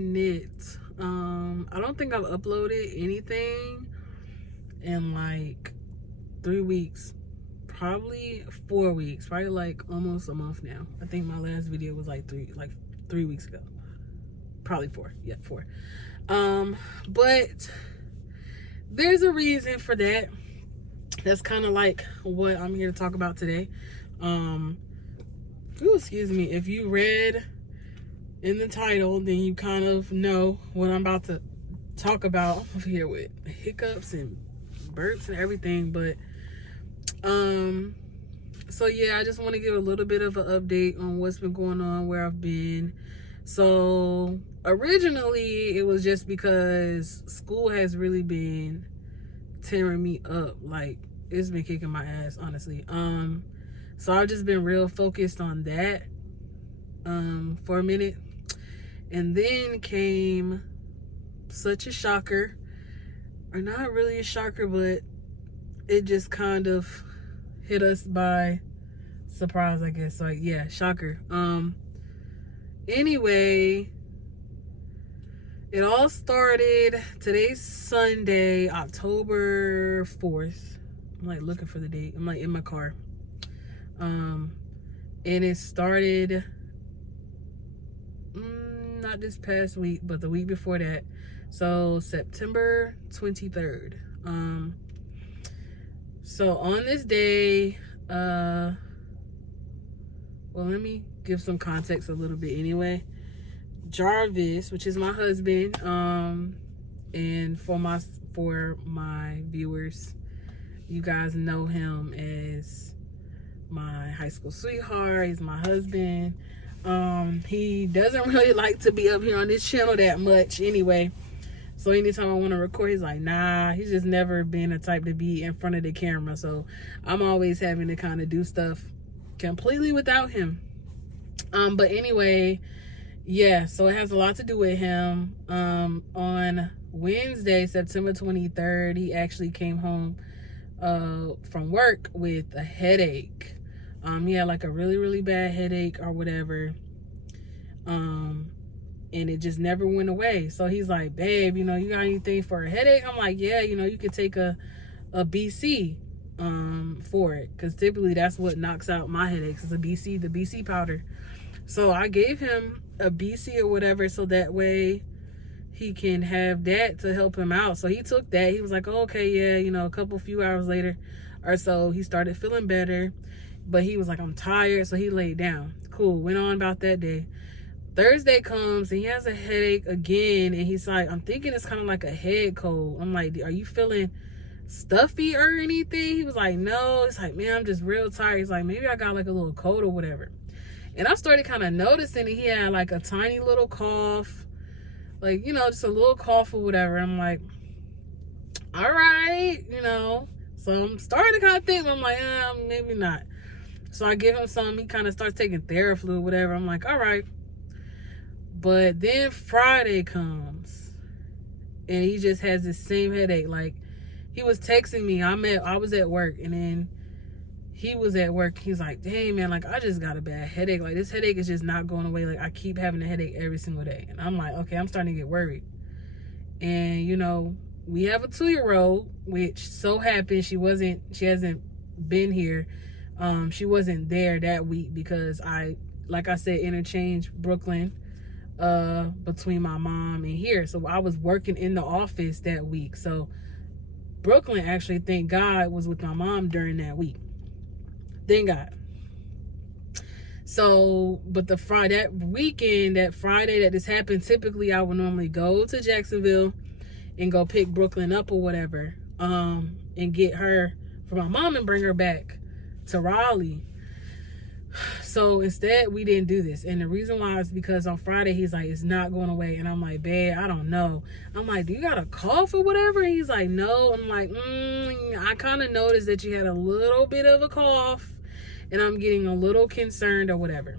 minute. I don't think I've uploaded anything in like 3 weeks, probably 4 weeks, probably like almost a month now. I think my last video was like 3 weeks ago, probably 4. Yeah, 4. But there's a reason for that. That's kind of like what I'm here to talk about today. Excuse me. If you read in the title, then you kind of know what I'm about to talk about. I'm here with hiccups and burps and everything, but so yeah, I just want to give a little bit of an update on what's been going on, where I've been. So originally it was just because school has really been tearing me up. Like, it's been kicking my ass, honestly. So I've just been real focused on that for a minute. And then came such a shocker, or not really a shocker, but it just kind of hit us by surprise, I guess. Like, yeah, shocker. Anyway, it all started, today's Sunday, October 4th. I'm like looking for the date. I'm like in my car. And it started not this past week, but the week before that. So September 23rd. So on this day, well, let me give some context a little bit anyway. Jarvis, which is my husband, and for my viewers, you guys know him as my high school sweetheart. He's my husband. He doesn't really like to be up here on this channel that much anyway. So anytime I want to record, he's like, nah. He's just never been the type to be in front of the camera. So I'm always having to kind of do stuff completely without him. But anyway, yeah, so it has a lot to do with him. On Wednesday, September 23rd, he actually came home from work with a headache. He had like a really, really bad headache or whatever. And it just never went away. So he's like, babe, you got anything for a headache? I'm like, yeah, you could take a BC for it, because typically that's what knocks out my headaches, is the BC powder. So I gave him a BC or whatever, so that way he can have that to help him out. So he took that. He was like, oh, okay, yeah, a few hours later or so, he started feeling better. But he was like, I'm tired, so he laid down. Cool, went on about that day. Thursday comes, and he has a headache again, and he's like, I'm thinking it's kind of like a head cold. I'm like, are you feeling stuffy or anything? He was like, no. It's like, man, I'm just real tired. He's like, maybe I got like a little cold or whatever. And I started kind of noticing that he had like a tiny little cough, like, just a little cough or whatever. I'm like, all right, So I'm starting to kind of think, I'm like, maybe not. So I give him some. He kind of starts taking Theraflu or whatever. I'm like, all right. But then Friday comes, and he just has this same headache. Like, he was texting me. I was at work, and then he was at work. He's like, dang, man, like, I just got a bad headache. Like, this headache is just not going away. Like, I keep having a headache every single day. And I'm like, okay, I'm starting to get worried. And, we have a 2-year-old, which so happens she hasn't been here. She wasn't there that week because like I said, interchanged Brooklyn between my mom and here. So I was working in the office that week. So Brooklyn, actually, thank God, was with my mom during that week. Thank God. So, but that Friday that this happened, typically I would normally go to Jacksonville and go pick Brooklyn up or whatever, and get her for my mom and bring her back to Raleigh. So instead, we didn't do this. And the reason why is because on Friday, he's like, it's not going away. And I'm like, babe, I don't know. I'm like, do you got a cough or whatever? And he's like, no. I'm like, I kind of noticed that you had a little bit of a cough, and I'm getting a little concerned or whatever.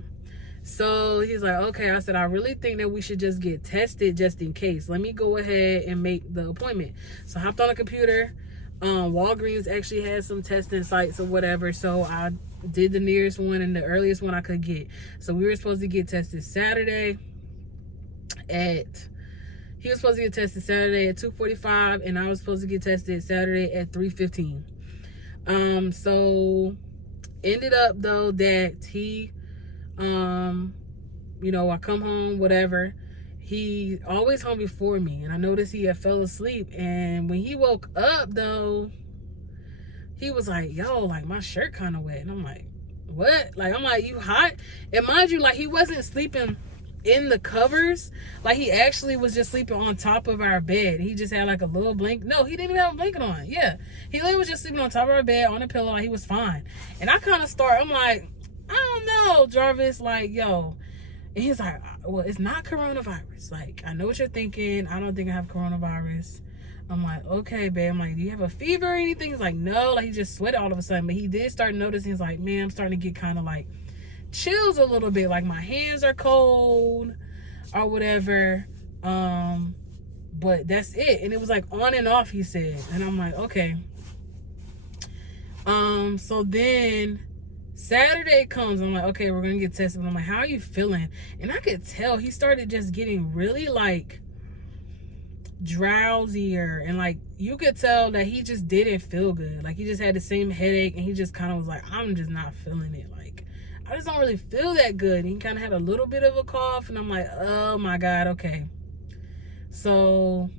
So he's like, okay. I said, I really think that we should just get tested just in case. Let me go ahead and make the appointment. So I hopped on a computer. Walgreens actually had some testing sites or whatever. So I did the nearest one and the earliest one I could get. So we were supposed to get tested Saturday. he was supposed to get tested Saturday at 2:45, and I was supposed to get tested Saturday at 3:15. So ended up though that he, I come home, whatever. He always home before me, and I noticed he had fell asleep. And when he woke up though, he was like, yo, like my shirt kind of wet. And I'm like, what? Like, I'm like, you hot? And mind you, like, he wasn't sleeping in the covers. Like, he actually was just sleeping on top of our bed. He just had like a little blanket. No, he didn't even have a blanket on. Yeah, he literally was just sleeping on top of our bed on a pillow. Like, he was fine. And I kind of I'm like, I don't know, Jarvis, like, yo. And he's like, well, it's not coronavirus. Like, I know what you're thinking. I don't think I have coronavirus. I'm like, okay, babe. I'm like, do you have a fever or anything? He's like, no. Like, he just sweated all of a sudden. But he did start noticing. He's like, man, I'm starting to get kind of like chills a little bit. Like, my hands are cold or whatever. But that's it. And it was like on and off, he said. And I'm like, okay. So then Saturday comes. I'm like, okay, we're going to get tested. But I'm like, how are you feeling? And I could tell he started just getting really like drowsier, and like you could tell that he just didn't feel good. Like, he just had the same headache, and he just kind of was like, I'm just not feeling it. Like, I just don't really feel that good. And he kind of had a little bit of a cough, and I'm like, oh my God, okay. So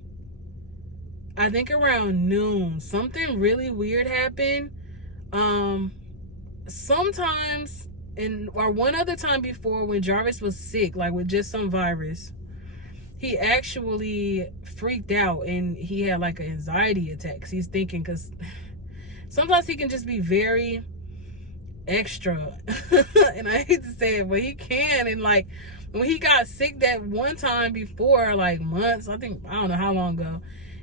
I think around noon, something really weird happened. Sometimes, or one other time before, when Jarvis was sick, like with just some virus, he actually freaked out, and he had like an anxiety attack. He's thinking, because sometimes he can just be very extra. And I hate to say it, but he can. And like, when he got sick that one time before, like months, I don't know how long ago,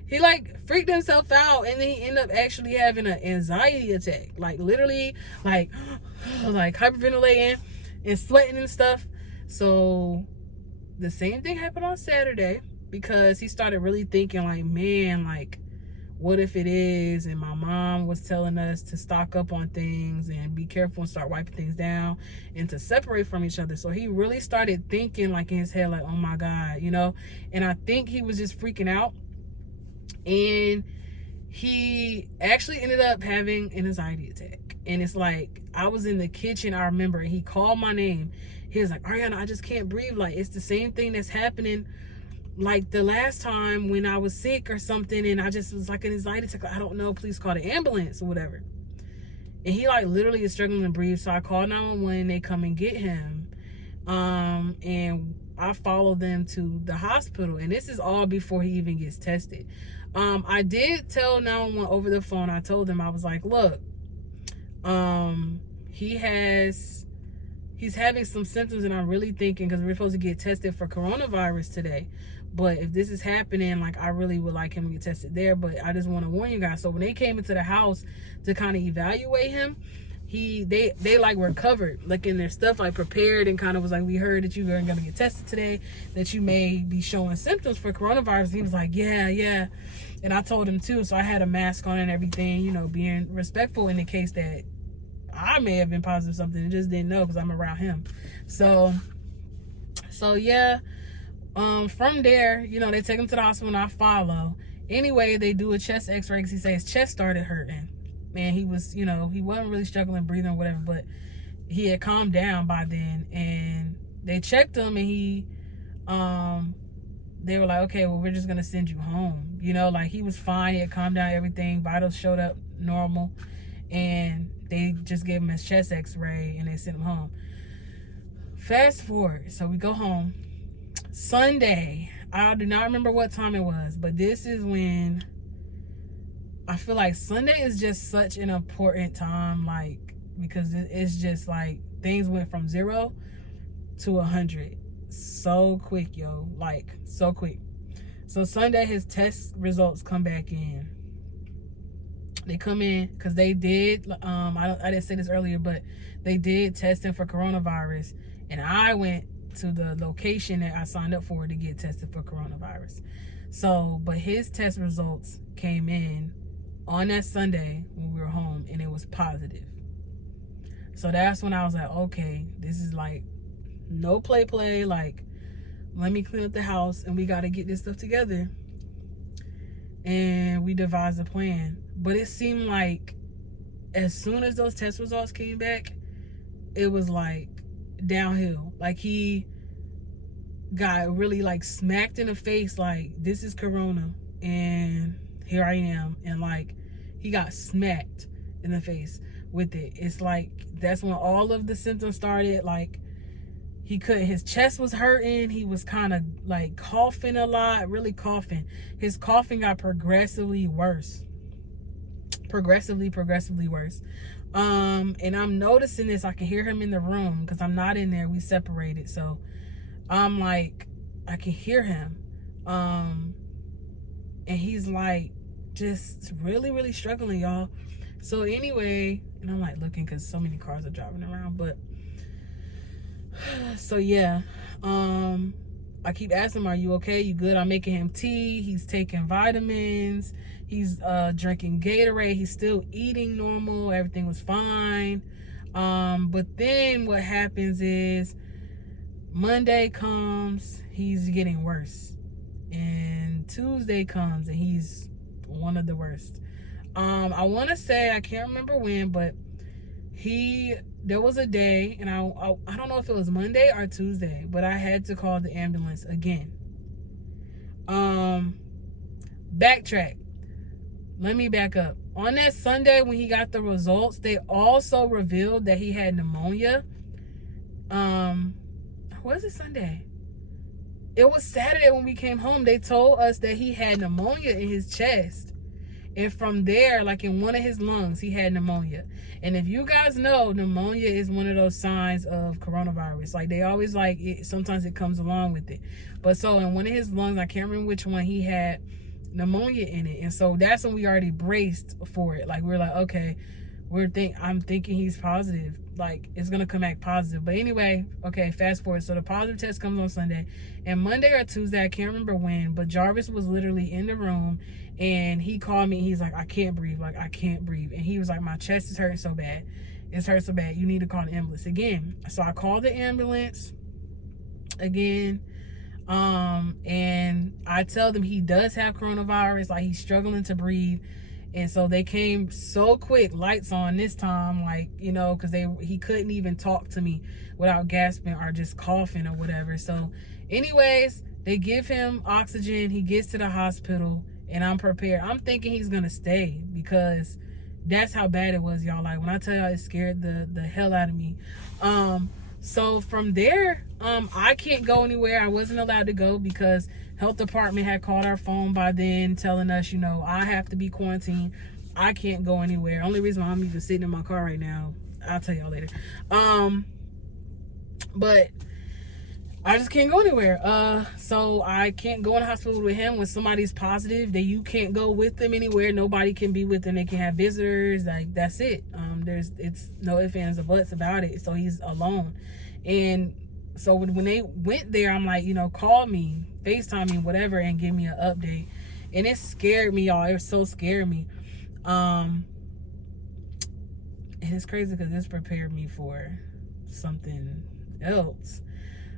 he like freaked himself out, and then he ended up actually having an anxiety attack. Like, literally, like hyperventilating and sweating and stuff. So the same thing happened on Saturday, because he started really thinking like, man, like, what if it is? And my mom was telling us to stock up on things and be careful and start wiping things down and to separate from each other. So he really started thinking like in his head, like, oh my God, and I think he was just freaking out. And he actually ended up having an anxiety attack. And it's like, I was in the kitchen, I remember, and he called my name. He was like, Ariana, I just can't breathe. Like, it's the same thing that's happening like the last time when I was sick or something, and I just was like an anxiety attack. I don't know, please call the ambulance or whatever. And he like literally is struggling to breathe. So I called 911, they come and get him. And I followed them to the hospital. And this is all before he even gets tested. I did tell 911 over the phone. I told them, I was like, look, he's having some symptoms, and I'm really thinking, because we're supposed to get tested for coronavirus today, but if this is happening, like, I really would like him to get tested there. But I just want to warn you guys. So when they came into the house to kind of evaluate him, they like were covered, like in their stuff, like prepared, and kind of was like, we heard that you are going to get tested today, that you may be showing symptoms for coronavirus. He was like, yeah. And I told him too. So I had a mask on and everything, being respectful in the case that I may have been positive something and just didn't know, because I'm around him. So yeah. From there, they take him to the hospital, and I follow. Anyway, they do a chest x-ray, because he said his chest started hurting. Man, he was, he wasn't really struggling breathing or whatever, but he had calmed down by then. And they checked him, and they were like, okay, well, we're just going to send you home. Like, he was fine. He had calmed down, everything. Vitals showed up normal. And they just gave him his chest x-ray, and they sent him home. Fast forward. So we go home. Sunday, I do not remember what time it was, but this is when I feel like Sunday is just such an important time, like, because it's just like things went from 0 to 100 so quick, yo, like so quick. So Sunday, his test results come back in. They come in because they did, I didn't say this earlier, but they did test him for coronavirus, and I went to the location that I signed up for to get tested for coronavirus. So, but his test results came in on that Sunday when we were home, and it was positive. So that's when I was like, okay, this is like no play, like let me clean up the house and we got to get this stuff together. And we devised a plan. But it seemed like as soon as those test results came back, it was like downhill. Like he got really like smacked in the face, like, this is corona and here I am. And like he got smacked in the face with it. It's like that's when all of the symptoms started. Like he couldn't, his chest was hurting, he was kind of like coughing a lot, really coughing. His coughing got progressively worse. Progressively worse. And I'm noticing this. I can hear him in the room because I'm not in there, we separated. So I'm like, I can hear him. And he's like just really struggling, y'all. So anyway, and I'm like looking because so many cars are driving around. But so yeah, I keep asking him, are you okay? You good? I'm making him tea. He's taking vitamins. He's drinking Gatorade. He's still eating normal. Everything was fine. But then what happens is Monday comes, he's getting worse. And Tuesday comes and he's one of the worst. I want to say, I can't remember when, but there was a day, and I don't know if it was Monday or Tuesday, but I had to call the ambulance again. Backtrack. Let me back up. On that Sunday when he got the results, they also revealed that he had pneumonia. Was it Sunday? It was Saturday when we came home. They told us that he had pneumonia in his chest. And from there, like in one of his lungs, he had pneumonia. And if you guys know, pneumonia is one of those signs of coronavirus. Like they always like it, sometimes it comes along with it. But so in one of his lungs, I can't remember which one, he had pneumonia in it. And so that's when we already braced for it. Like we're like, okay, I'm thinking he's positive. Like it's gonna come back positive. But anyway, okay, fast forward. So the positive test comes on Sunday, and Monday or Tuesday, I can't remember when, but Jarvis was literally in the room, and he called me. He's like, I can't breathe. Like I can't breathe. And he was like, my chest is hurting so bad. It's hurt so bad. You need to call an ambulance again. So I called the ambulance again. And I tell them he does have coronavirus. Like he's struggling to breathe. And so they came so quick, lights on this time, like, you know, because he couldn't even talk to me without gasping or just coughing or whatever. So anyways, they give him oxygen. He gets to the hospital, and I'm prepared. I'm thinking he's going to stay because that's how bad it was, y'all. Like when I tell y'all, it scared the hell out of me. So from there, I can't go anywhere. I wasn't allowed to go because health department had called our phone by then telling us, you know, I have to be quarantined. I can't go anywhere. Only reason why I'm even sitting in my car right now, I'll tell y'all later. But I just can't go anywhere. So I can't go in the hospital with him when somebody's positive. That you can't go with them anywhere. Nobody can be with them. They can have visitors. Like that's it. It's no ifs, ands, or buts about it. So he's alone. And so when they went there, I'm like, you know, call me, FaceTime me, whatever, and give me an update. And it scared me, y'all. It so scared me. And it's crazy because this prepared me for something else.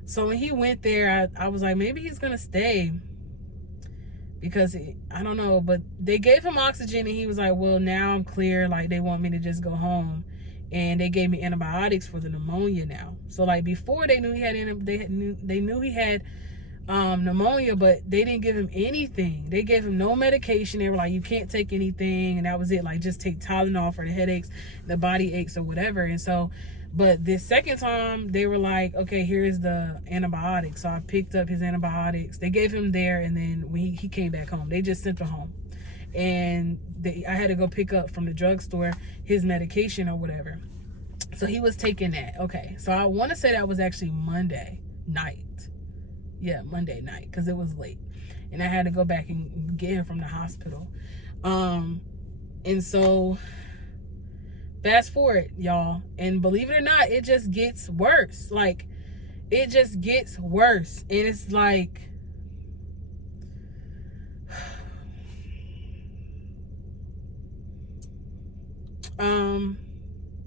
So when he went there, I was like, maybe he's gonna stay because I don't know, but they gave him oxygen, and he was like, well, now I'm clear. Like they want me to just go home, and they gave me antibiotics for the pneumonia now. So like before, they knew he had pneumonia, but they didn't give him anything. They gave him no medication. They were like, you can't take anything, and that was it. Like just take Tylenol for the headaches, the body aches, or whatever. And so, but this second time, they were like, okay, here's the antibiotics. So I picked up his antibiotics. They gave him there, and then when he came back home, they just sent him home. And I had to go pick up from the drugstore his medication or whatever. So he was taking that. Okay, so I want to say that was actually Monday night. Yeah, Monday night, because it was late. And I had to go back and get him from the hospital. And so fast forward, y'all, and believe it or not, it just gets worse. Like it just gets worse. And it's like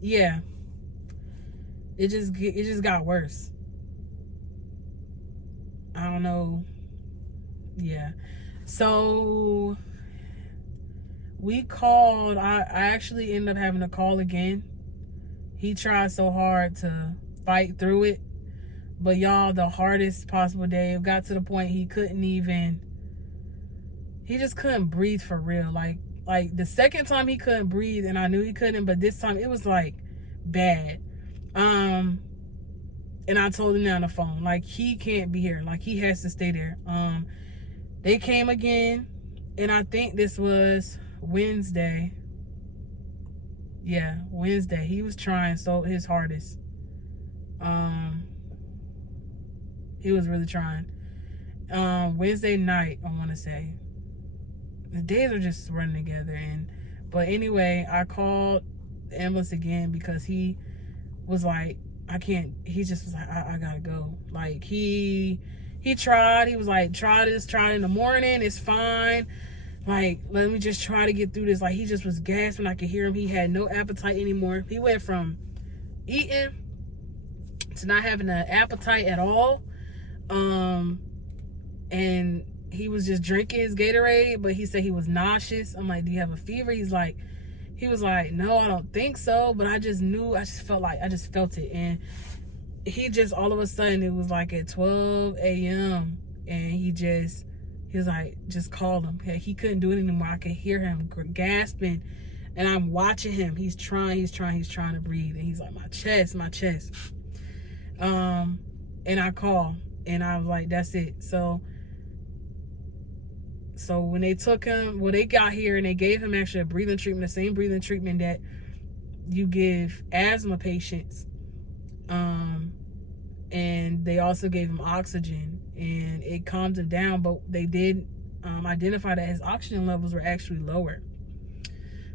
yeah, it just got worse. I don't don't know. Yeah. So we called. I actually ended up having to call again. He tried so hard to fight through it. But y'all, the hardest possible day, it got to the point he just couldn't breathe for real. Like the second time he couldn't breathe, and I knew he couldn't, but this time it was like bad. And I told him on the phone, like, he can't be here. Like, he has to stay there. They came again, and I think this was Wednesday. Yeah, Wednesday. He was trying so his hardest. He was really trying. Wednesday night, I want to say. The days are just running together. But anyway, I called the ambulance again because he was like, I can't. He just was like, I gotta go. Like, he tried. He was like, try it in the morning. It's fine. Like, let me just try to get through this. Like, he just was gasping. I could hear him. He had no appetite anymore. He went from eating to not having an appetite at all. And he was just drinking his Gatorade, but he said he was nauseous. I'm like, do you have a fever? He was like, no, I don't think so. But I just felt it. And he just, all of a sudden, it was like at 12 a.m. And he was like, just called him. He couldn't do it anymore. I could hear him gasping. And I'm watching him. He's trying to breathe. And he's like, my chest. And I call. And I was like, that's it. So when they took him, they got here and they gave him actually a breathing treatment, the same breathing treatment that you give asthma patients. And they also gave him oxygen, and it calmed him down, but they did identify that his oxygen levels were actually lower.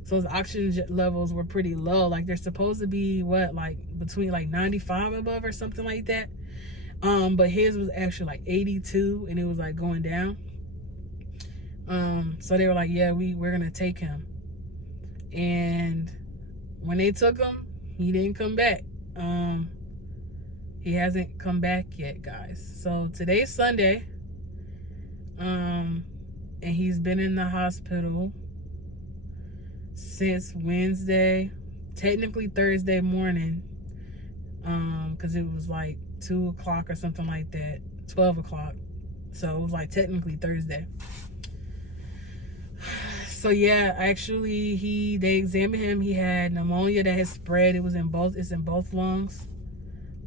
So his oxygen levels were pretty low. Like, they're supposed to be between 95 above or something like that. But his was actually like 82, and it was like going down. So they were like, yeah, we're gonna take him. And when they took him, he didn't come back. He hasn't come back yet, guys. So today's Sunday. And he's been in the hospital since Wednesday, technically Thursday morning. Because it was like 2 o'clock or something like that, 12 o'clock. So it was like technically Thursday. So yeah, actually they examined him. He had pneumonia that had spread. It's in both lungs.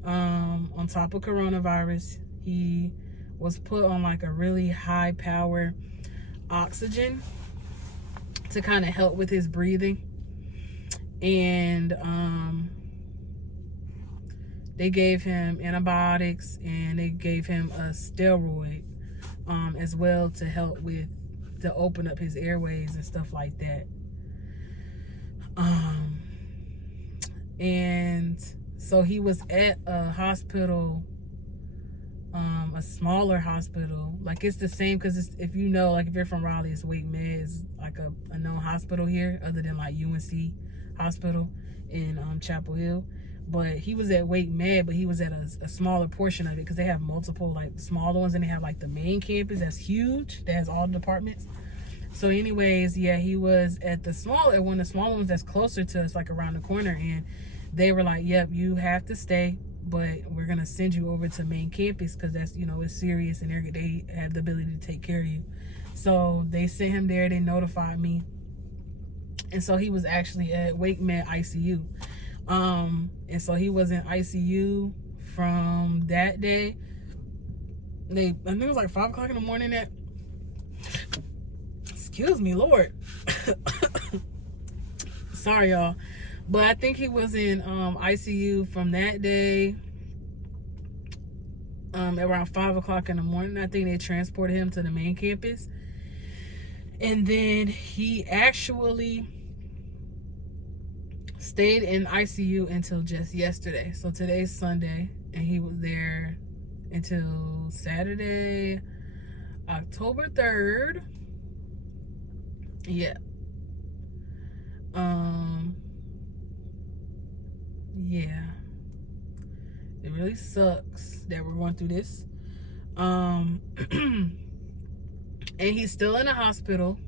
On top of coronavirus, he was put on like a really high power oxygen to kind of help with his breathing. And they gave him antibiotics, and they gave him a steroid as well to help to open up his airways and stuff like that. And so he was at a hospital, a smaller hospital. Like, it's the same, because if you know, like, if you're from Raleigh, it's Wake Med. It's like a known hospital here, other than like UNC Hospital in Chapel Hill. But he was at Wake Med, but he was at a smaller portion of it, because they have multiple like smaller ones, and they have like the main campus that's huge, that has all the departments. So anyways, yeah, he was at one of the smaller ones that's closer to us, like around the corner. And they were like, yep, you have to stay, but we're gonna send you over to main campus, because that's, it's serious, and they have the ability to take care of you. So they sent him there. They notified me, and so he was actually at Wake Med ICU. And so he was in ICU from that day. I think it was like 5 o'clock in the morning excuse me, Lord. Sorry, y'all. But I think he was in ICU from that day around 5 o'clock in the morning. I think they transported him to the main campus. And then he actually stayed in ICU until just yesterday. So today's Sunday, and he was there until Saturday, October 3rd. Yeah. Yeah. It really sucks that we're going through this. Um, and he's still in the hospital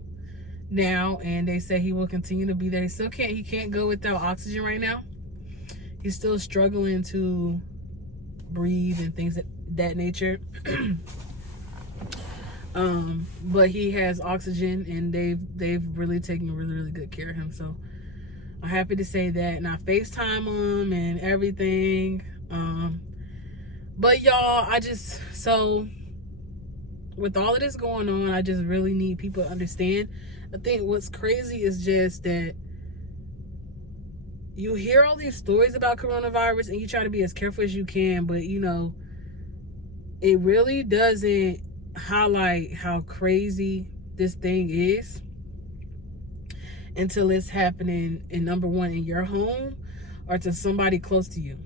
now, and they say he will continue to be there. He can't go without oxygen right now. He's still struggling to breathe and things of that nature. But he has oxygen, and they've really taken really good care of him. So I'm happy to say that, and I FaceTime him and everything. But y'all, so with all of this going on, I just really need people to understand. I think what's crazy is just that you hear all these stories about coronavirus and you try to be as careful as you can, but you know, it really doesn't highlight how crazy this thing is until it's happening in, number one, in your home or to somebody close to you.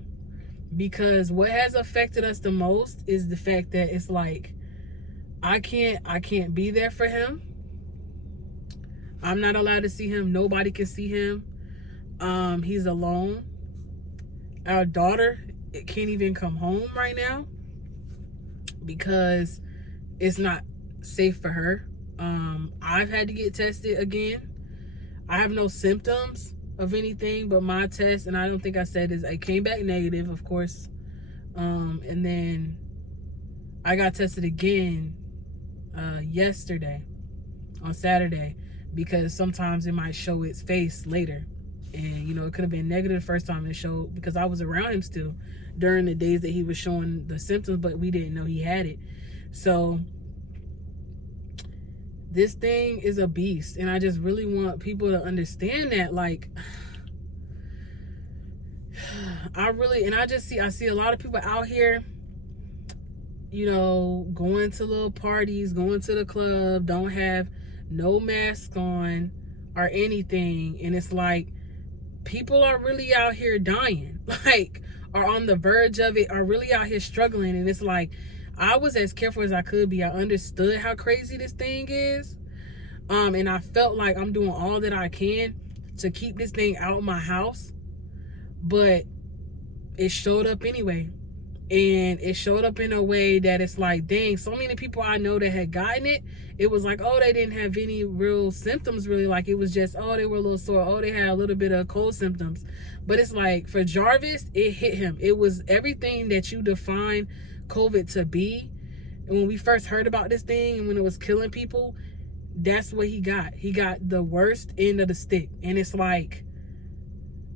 Because what has affected us the most is the fact that it's like, I can't be there for him. I'm not allowed to see him. Nobody can see him. He's alone. Our daughter can't even come home right now because it's not safe for her. I've had to get tested again. I have no symptoms of anything but my test, and I don't think I said this. I came back negative, of course. And then I got tested again yesterday on Saturday, because sometimes it might show its face later. And, you know, it could have been negative the first time it showed, because I was around him still during the days that he was showing the symptoms, but we didn't know he had it. So this thing is a beast, and I just really want people to understand that. Like, I see a lot of people out here, you know, going to little parties, going to the club, don't have no mask on or anything. And it's like, people are really out here dying, like, are on the verge of it, are really out here struggling. And it's like, I was as careful as I could be. I understood how crazy this thing is. And I felt like I'm doing all that I can to keep this thing out of my house. But it showed up anyway. And it showed up in a way that it's like, dang, so many people I know that had gotten it, it was like, oh, they didn't have any real symptoms really. Like, it was just, oh, they were a little sore. Oh, they had a little bit of cold symptoms. But it's like, for Jarvis, it hit him. It was everything that you define COVID to be. And when we first heard about this thing and when it was killing people, that's what he got. He got the worst end of the stick. And it's like,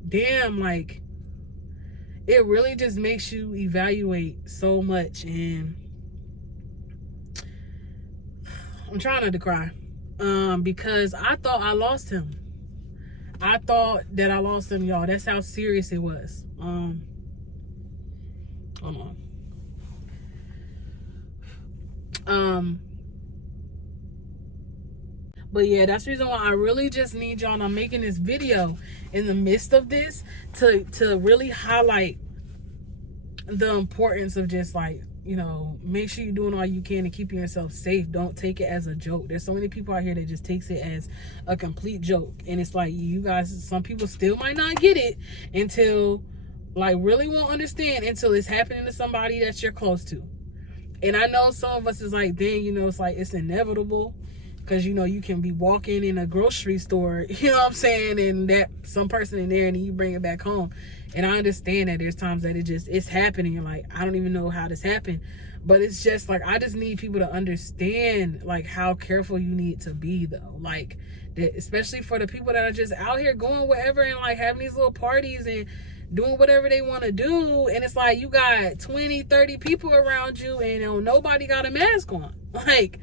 damn, like, it really just makes you evaluate so much. And I'm trying not to cry, because I thought I lost him. I thought that I lost him, y'all. That's how serious it was. Hold on. But yeah, that's the reason why I really just need y'all, and I'm making this video in the midst of this to really highlight the importance of just, like, you know, make sure you're doing all you can to keep yourself safe. Don't take it as a joke. There's so many people out here that just takes it as a complete joke. And it's like, you guys, some people still might not get it until, like, really won't understand until it's happening to somebody that you're close to. And I know some of us is like, dang, you know, it's like, it's inevitable. Because, you know, you can be walking in a grocery store, you know what I'm saying, and that some person in there, and then you bring it back home. And I understand that there's times that it's happening, and like, I don't even know how this happened. But it's just like, I just need people to understand, like, how careful you need to be, though. Like, that, especially for the people that are just out here going wherever and like having these little parties and doing whatever they want to do. And it's like, you got 20, 30 people around you, and, you know, nobody got a mask on. Like,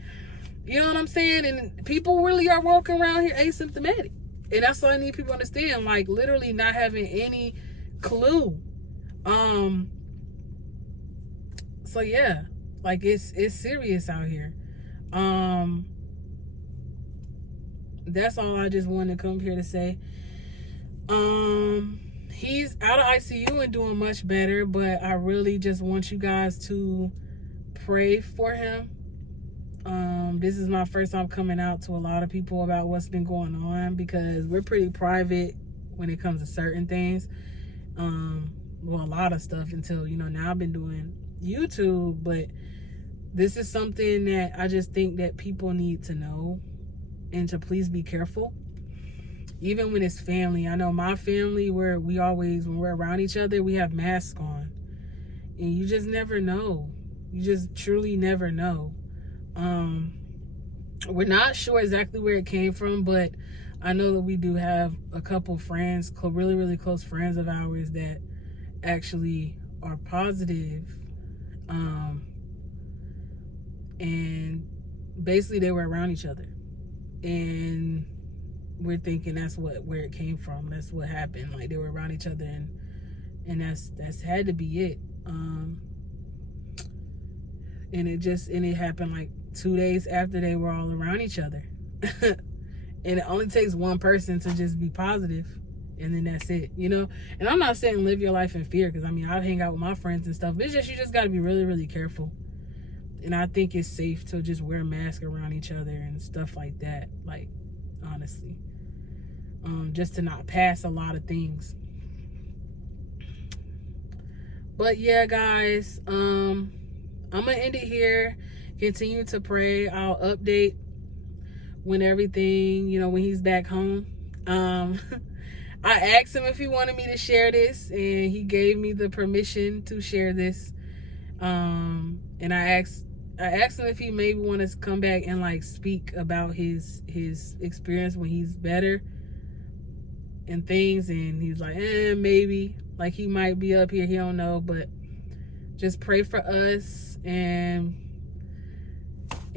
you know what I'm saying? And people really are walking around here asymptomatic. And that's what I need people to understand. Like, literally not having any clue. So yeah, like, it's serious out here. That's all I just wanted to come here to say. He's out of ICU and doing much better, but I really just want you guys to pray for him. This is my first time coming out to a lot of people about what's been going on, because we're pretty private when it comes to certain things. Well, a lot of stuff until, you know, now I've been doing YouTube, but this is something that I just think that people need to know and to please be careful. Even when it's family. I know my family, where we always, when we're around each other, we have masks on. And you just never know. You just truly never know. We're not sure exactly where it came from, but I know that we do have a couple friends, really, really close friends of ours that actually are positive. And basically they were around each other. And we're thinking that's where it came from. That's what happened. Like, they were around each other, and that's had to be it. And it happened like 2 days after they were all around each other. And it only takes one person to just be positive, and then that's it, you know. And I'm not saying live your life in fear, because I mean, I hang out with my friends and stuff, but it's just, you just got to be really, really careful. And I think it's safe to just wear a mask around each other and stuff like that, like, honestly, just to not pass a lot of things. But yeah, guys, I'm gonna end it here. Continue to pray. I'll update when everything, you know, when he's back home. I asked him if he wanted me to share this, and he gave me the permission to share this. And I asked him if he maybe want to come back and like speak about his experience when he's better and things, and he's like, maybe, like, he might be up here, he don't know, but just pray for us. And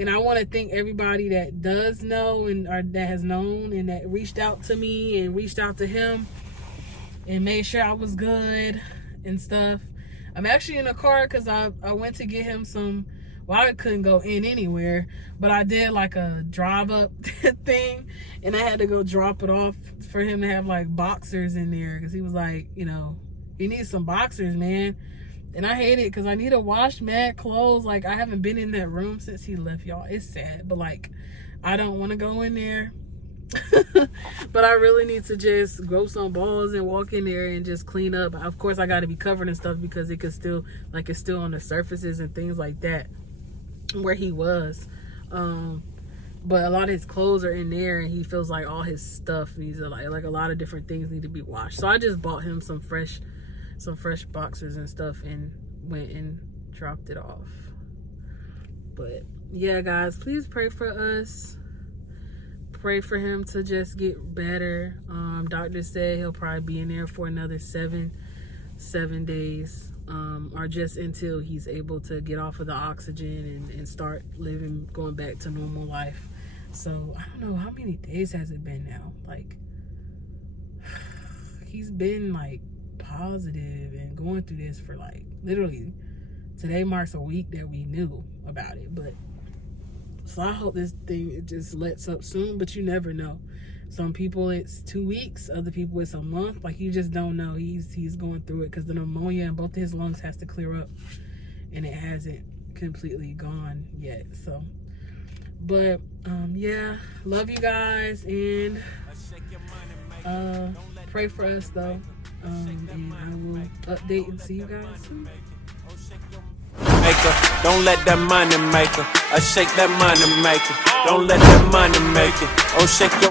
I want to thank everybody that does know, or that has known, and that reached out to me and reached out to him and made sure I was good and stuff. I'm actually in a car because I went to get him some. Well, I couldn't go in anywhere, but I did like a drive up thing, and I had to go drop it off for him to have like boxers in there, because he was like, you know, he needs some boxers, man. And I hate it because I need to wash mad clothes. Like, I haven't been in that room since he left, y'all. It's sad, but like, I don't want to go in there. But I really need to just grow some balls and walk in there and just clean up. Of course, I got to be covered and stuff, because it could still, like, it's still on the surfaces and things like that where he was. But a lot of his clothes are in there, and he feels like all his stuff needs to, like a lot of different things need to be washed. So I just bought him some fresh boxers and stuff, and went and dropped it off. But yeah, guys, please pray for us. Pray for him to just get better. Doctor said he'll probably be in there for another seven days, or just until he's able to get off of the oxygen and start going back to normal life. So I don't know, how many days has it been now? Like, he's been like positive and going through this for like, literally, today marks a week that we knew about it. But so I hope this thing, it just lets up soon, but you never know. Some people it's 2 weeks, other people it's a month. Like, you just don't know. He's going through it because the pneumonia in both of his lungs has to clear up, and it hasn't completely gone yet. So, but yeah, love you guys, and pray for us though. And I will update and see you guys soon. Don't let that money maker. I shake that money maker. Don't let that money make it. Oh, shake your